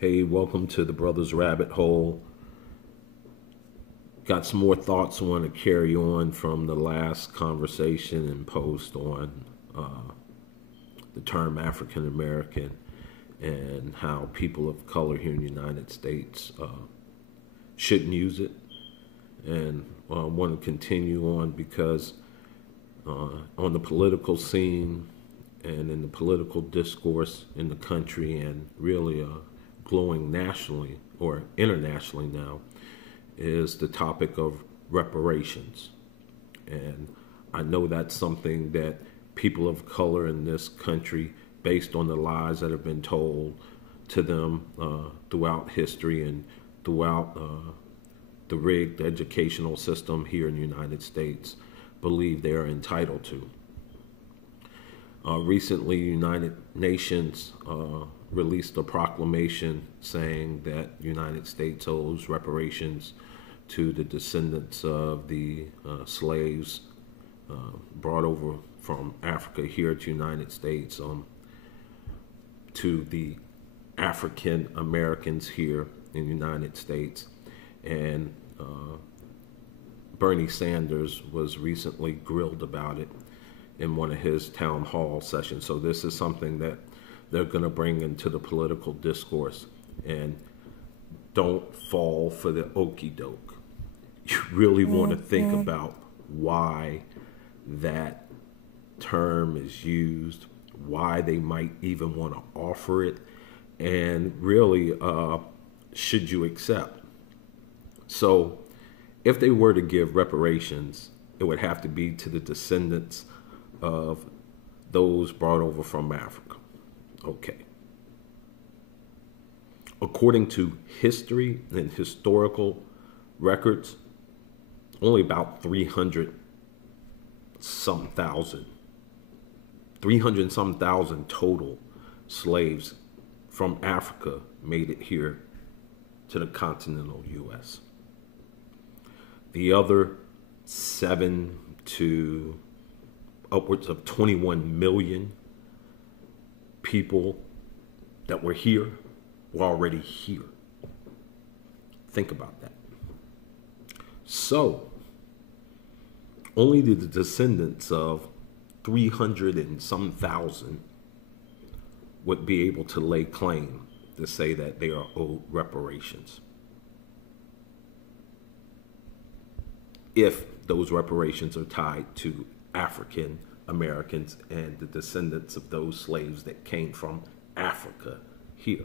Hey, welcome to the Brothers Rabbit Hole. Got some more thoughts I want to carry on from the last conversation and post on the term African American and how people of color here in the United States shouldn't use it. And I want to continue on because on the political scene and in the political discourse in the country and really glowing nationally or internationally now is the topic of reparations. And I know that's something that people of color in this country, based on the lies that have been told to them throughout history and throughout the rigged educational system here in the United States, believe they are entitled to. Recently, United Nations released a proclamation saying that United States owes reparations to the descendants of the slaves brought over from Africa here to United States, to the African Americans here in the United States. And Bernie Sanders was recently grilled about it in one of his town hall sessions. So this is something that they're going to bring into the political discourse. And don't fall for the Okie Doke. You really want to think about why that term is used, why they might even want to offer it, and really, should you accept? So if they were to give reparations, it would have to be to the descendants of those brought over from Africa. Okay. According to history and historical records, only about 300 some thousand total slaves from Africa made it here to the continental U.S. The other 7 to upwards of 21 million people that were here were already here. Think about that. So, only the descendants of 300 and some thousand would be able to lay claim to say that they are owed reparations, if those reparations are tied to African Americans and the descendants of those slaves that came from Africa here.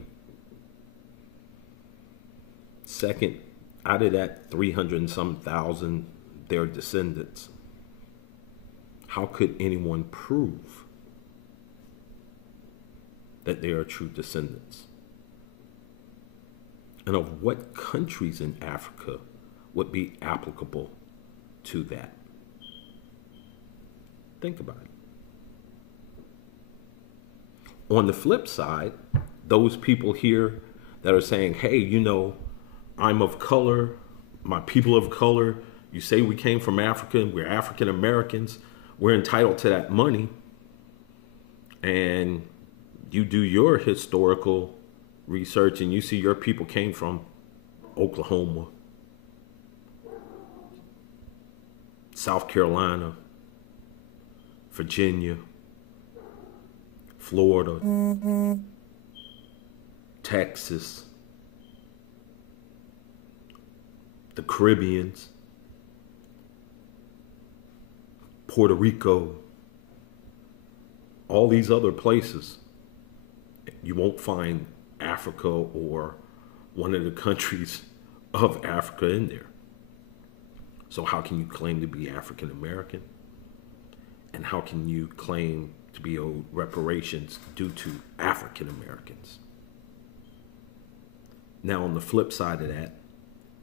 Second, out of that 300 and some thousand, their descendants, how could anyone prove that they are true descendants? And of what countries in Africa would be applicable to that? Think about it. On the flip side, those people here that are saying, hey, you know, I'm of color, my people of color, you say we came from Africa, we're African Americans, we're entitled to that money, and you do your historical research and you see your people came from Oklahoma, South Carolina, Virginia, Florida, Texas, the Caribbeans, Puerto Rico, all these other places. You won't find Africa or one of the countries of Africa in there. So how can you claim to be African American? And how can you claim to be owed reparations due to African Americans? Now, on the flip side of that,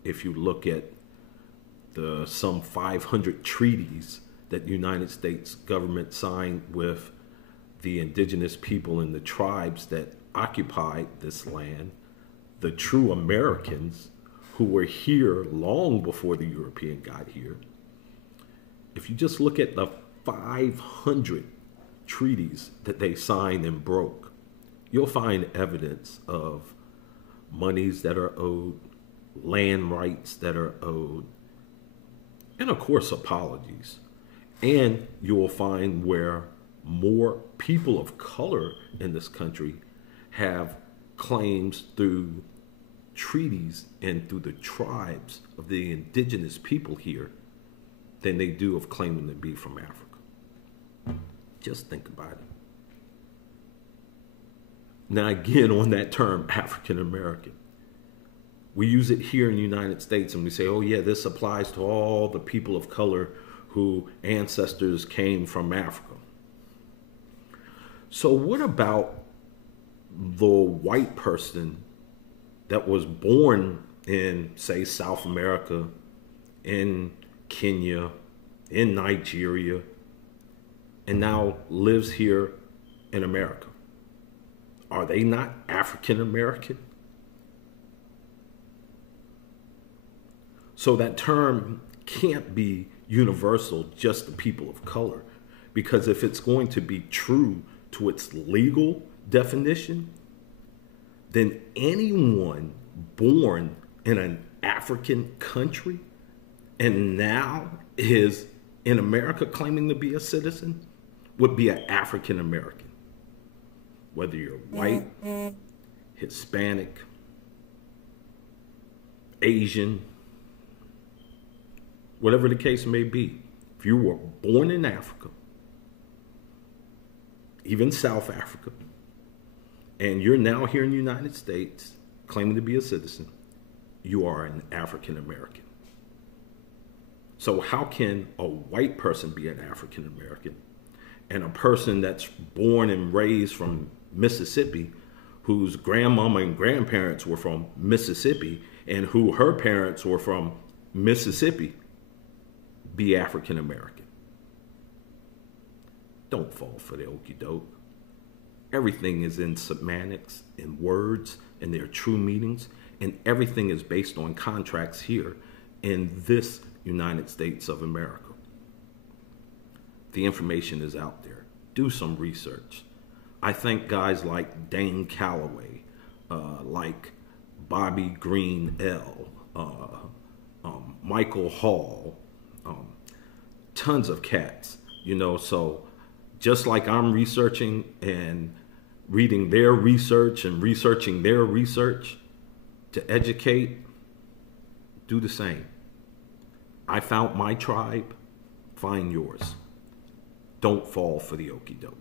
if you look at the some 500 treaties that the United States government signed with the indigenous people and the tribes that occupied this land, the true Americans who were here long before the European got here, if you just look at the 500 treaties that they signed and broke, you'll find evidence of monies that are owed, land rights that are owed, and of course, apologies. And you will find where more people of color in this country have claims through treaties and through the tribes of the indigenous people here than they do of claiming to be from Africa. Just think about it. Now, again, on that term, African American, we use it here in the United States and we say, oh, yeah, this applies to all the people of color who ancestors came from Africa. So, what about the white person that was born in, say, South America, in Kenya, in Nigeria, and now lives here in America? Are they not African American? So that term can't be universal, just the people of color, because if it's going to be true to its legal definition, then anyone born in an African country and now is in America claiming to be a citizen would be an African American. Whether you're white, Hispanic, Asian, whatever the case may be, if you were born in Africa, even South Africa, and you're now here in the United States claiming to be a citizen, you are an African American. So how can a white person be an African American and a person that's born and raised from Mississippi, whose grandmama and grandparents were from Mississippi and who her parents were from Mississippi, be African American? Don't fall for the okie doke. Everything is in semantics, in words, and their true meanings, and everything is based on contracts here in this United States of America. The information is out there. Do some research. I think guys like Dane Calloway, like Bobby Green L, Michael Hall, tons of cats, so just like I'm researching and reading their research and researching their research to educate, do the same. I found my tribe, find yours. Don't fall for the okie doke.